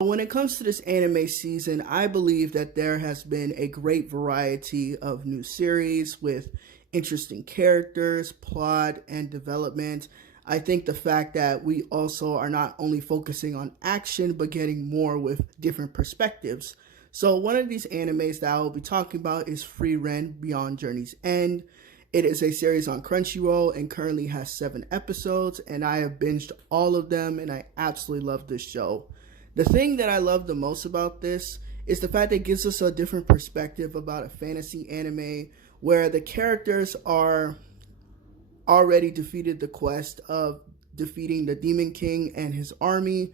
When it comes to this anime season, I believe that there has been a great variety of new series with interesting characters, plot, and development. I think the fact that we also are not only focusing on action, but getting more with different perspectives. So, one of these animes that I will be talking about is Frieren Beyond Journey's End. It is a series on Crunchyroll and currently has 7 episodes, and I have binged all of them, and I absolutely love this show. The thing that I love the most about this is the fact that it gives us a different perspective about a fantasy anime where the characters are already defeated the quest of defeating the Demon King and his army,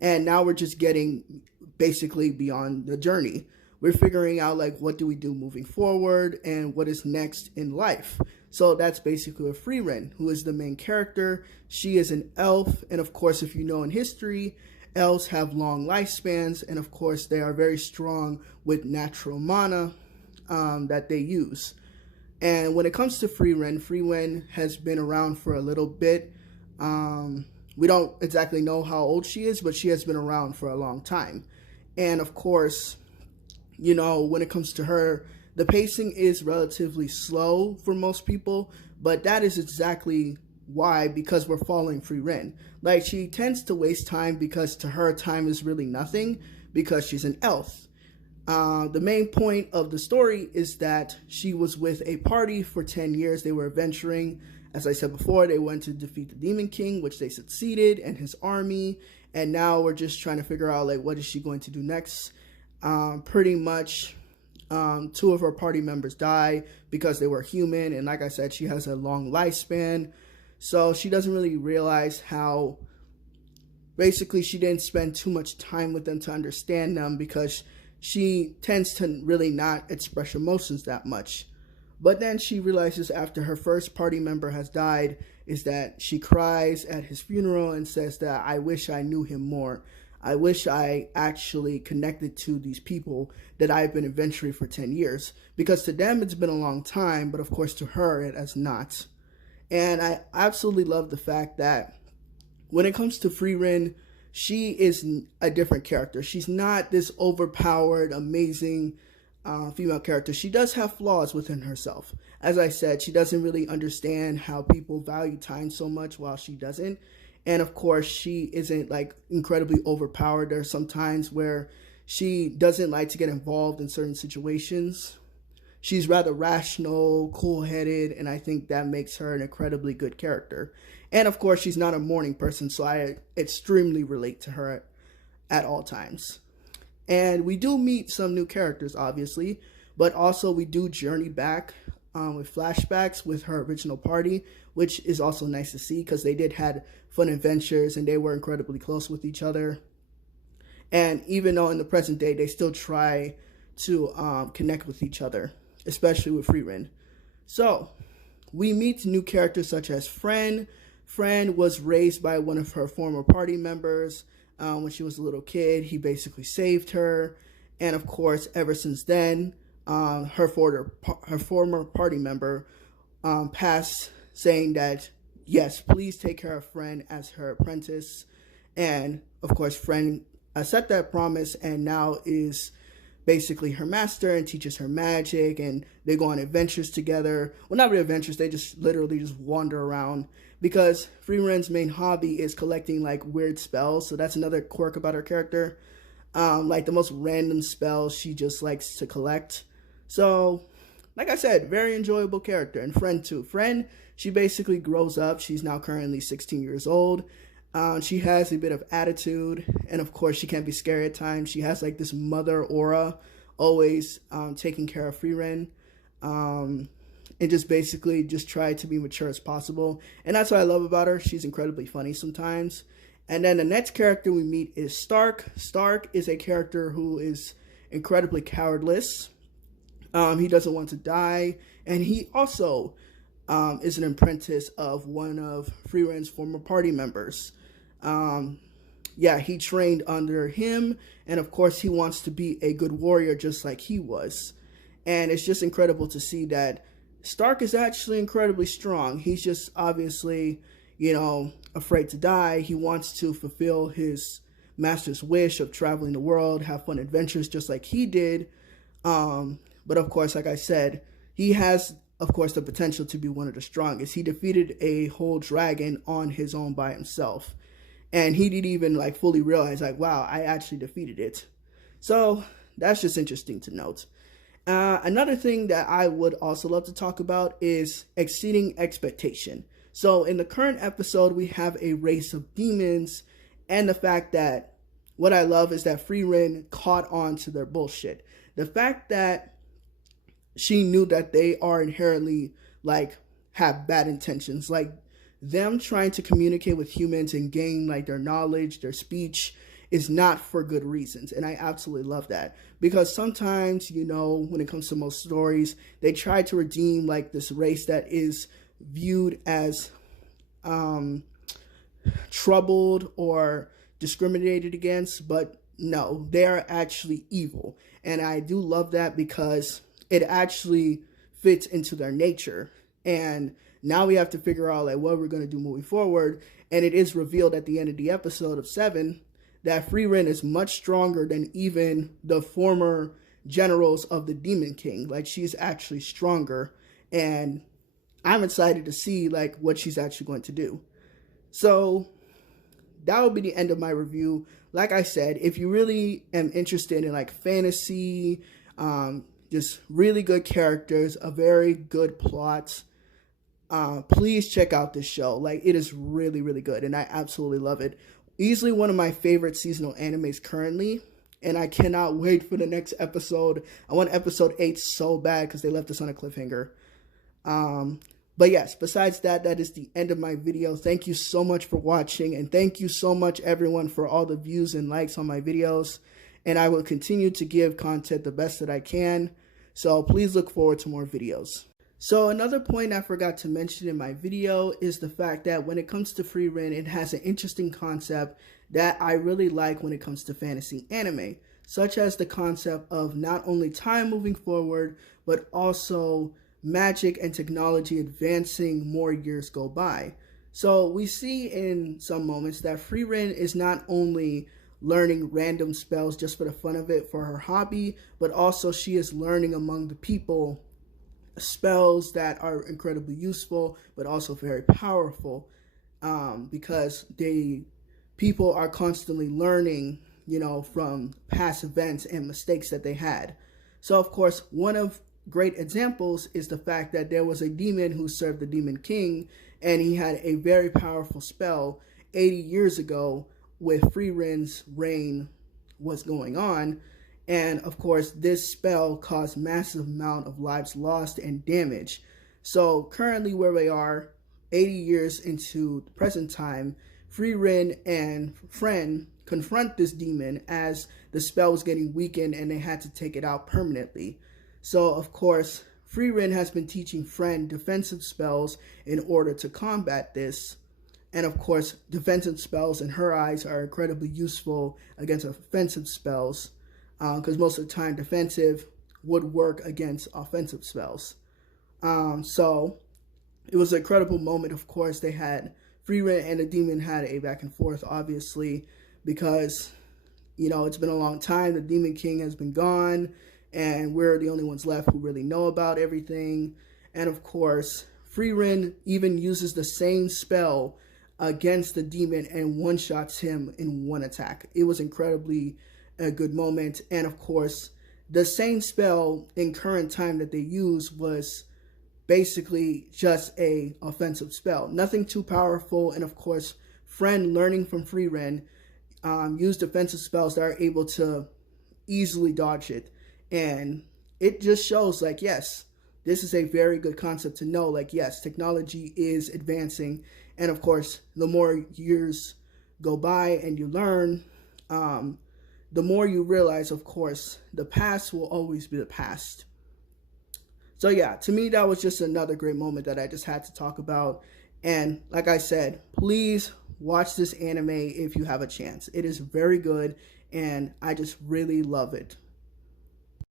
and now we're just getting basically beyond the journey. We're figuring out like what do we do moving forward and what is next in life. So that's basically a Frieren, who is the main character. She is an elf, and of course, if you know in history, elves have long lifespans, and of course, they are very strong with natural mana that they use. And when it comes to Frieren has been around for a little bit. We don't exactly know how old she is, but she has been around for a long time. And of course, you know, when it comes to her, the pacing is relatively slow for most people, but that is exactly why, because we're following Frieren. Like, she tends to waste time because to her, time is really nothing because she's an elf. The main point of the story is that she was with a party for 10 years. They were adventuring. As I said before, they went to defeat the Demon King, which they succeeded, and his army. And now we're just trying to figure out, like, what is she going to do next? Pretty much, 2 of her party members die because they were human. And like I said, she has a long lifespan. So she doesn't really realize how, basically, she didn't spend too much time with them to understand them because she tends to really not express emotions that much. But then she realizes after her first party member has died is that she cries at his funeral and says that I wish I knew him more. I wish I actually connected to these people that I've been adventuring for 10 years. Because to them it's been a long time, but of course to her it has not. And I absolutely love the fact that when it comes to Frieren, she is a different character. She's not this overpowered, amazing female character. She does have flaws within herself. As I said, she doesn't really understand how people value time so much while she doesn't. And of course, she isn't like incredibly overpowered. There are some times where she doesn't like to get involved in certain situations. She's rather rational, cool-headed, and I think that makes her an incredibly good character. And of course, she's not a morning person, so I extremely relate to her at all times. And we do meet some new characters, obviously, but also we do journey back with flashbacks with her original party, which is also nice to see because they did had fun adventures and they were incredibly close with each other. And even though in the present day they still try to connect with each other, especially with Frieren. So we meet new characters such as Frieren. Frieren was raised by one of her former party members. When she was a little kid, he basically saved her. And of course, ever since then, her former party member passed saying that, yes, please take care of Frieren as her apprentice. And of course, Frieren accepted that promise and now is basically her master and teaches her magic, and they go on adventures together. Well, not really adventures, they just literally just wander around because Frieren's main hobby is collecting like weird spells. So that's another quirk about her character. Like the most random spells she just likes to collect. So like I said, very enjoyable character. And Frieren too. Frieren, she basically grows up. She's now currently 16 years old. She has a bit of attitude, and of course she can be scary at times. She has like this mother aura, always taking care of Frieren, and just basically just try to be mature as possible. And that's what I love about her. She's incredibly funny sometimes. And then the next character we meet is Stark. Stark is a character who is incredibly cowardless. He doesn't want to die, and he also is an apprentice of one of Frieren's former party members. He trained under him, and of course he wants to be a good warrior just like he was. And it's just incredible to see that Stark is actually incredibly strong. He's just obviously, afraid to die. He wants to fulfill his master's wish of traveling the world, have fun adventures just like he did. But of course, like I said, he has, of course, the potential to be one of the strongest. He defeated a whole dragon on his own by himself. And he didn't even like fully realize like, wow, I actually defeated it. So that's just interesting to note. Another thing that I would also love to talk about is exceeding expectation. So in the current episode, we have a race of demons, and the fact that what I love is that Frieren caught on to their bullshit. The fact that she knew that they are inherently like have bad intentions, like them trying to communicate with humans and gain like their knowledge, their speech is not for good reasons. And I absolutely love that, because sometimes, you know, when it comes to most stories, they try to redeem like this race that is viewed as troubled or discriminated against, but no, they're actually evil. And I do love that because it actually fits into their nature. And now we have to figure out like what we're going to do moving forward. And it is revealed at the end of the episode of 7 that Frieren is much stronger than even the former generals of the Demon King. Like, she's actually stronger, and I'm excited to see like what she's actually going to do. So that will be the end of my review. Like I said, if you really am interested in like fantasy, just really good characters, a very good plot, please check out this show. Like, it is really, really good, and I absolutely love it. Easily one of my favorite seasonal animes currently, and I cannot wait for the next episode. I want episode 8 so bad because they left us on a cliffhanger. But yes, besides that, that is the end of my video. Thank you so much for watching, and thank you so much everyone for all the views and likes on my videos. And I will continue to give content the best that I can. So please look forward to more videos. So another point I forgot to mention in my video is the fact that when it comes to Frieren, it has an interesting concept that I really like when it comes to fantasy anime, such as the concept of not only time moving forward, but also magic and technology advancing more years go by. So we see in some moments that Frieren is not only learning random spells just for the fun of it for her hobby, but also she is learning among the people spells that are incredibly useful, but also very powerful, because people are constantly learning, you know, from past events and mistakes that they had. So of course, one of great examples is the fact that there was a demon who served the Demon King, and he had a very powerful spell 80 years ago with Frieren's reign was going on. And of course, this spell caused massive amount of lives lost and damage. So currently where we are, 80 years into the present time, Frieren and Frieren confront this demon as the spell was getting weakened and they had to take it out permanently. So of course, Frieren has been teaching Frieren defensive spells in order to combat this. And of course, defensive spells in her eyes are incredibly useful against offensive spells, because most of the time defensive would work against offensive spells. So it was an incredible moment. Of course, they had Frieren and the demon had a back and forth, obviously, because, you know, it's been a long time. The Demon King has been gone, and we're the only ones left who really know about everything. And of course, Frieren even uses the same spell against the demon and one-shots him in one attack. It was incredibly a good moment. And of course, the same spell in current time that they use was basically just a offensive spell, nothing too powerful. And of course, Frieren, learning from Frieren, used defensive spells that are able to easily dodge it. And it just shows like, yes, this is a very good concept to know. Like, yes, technology is advancing, and of course, the more years go by and you learn, the more you realize, of course, the past will always be the past. So yeah, to me, that was just another great moment that I just had to talk about. And like I said, please watch this anime if you have a chance. It is very good, and I just really love it.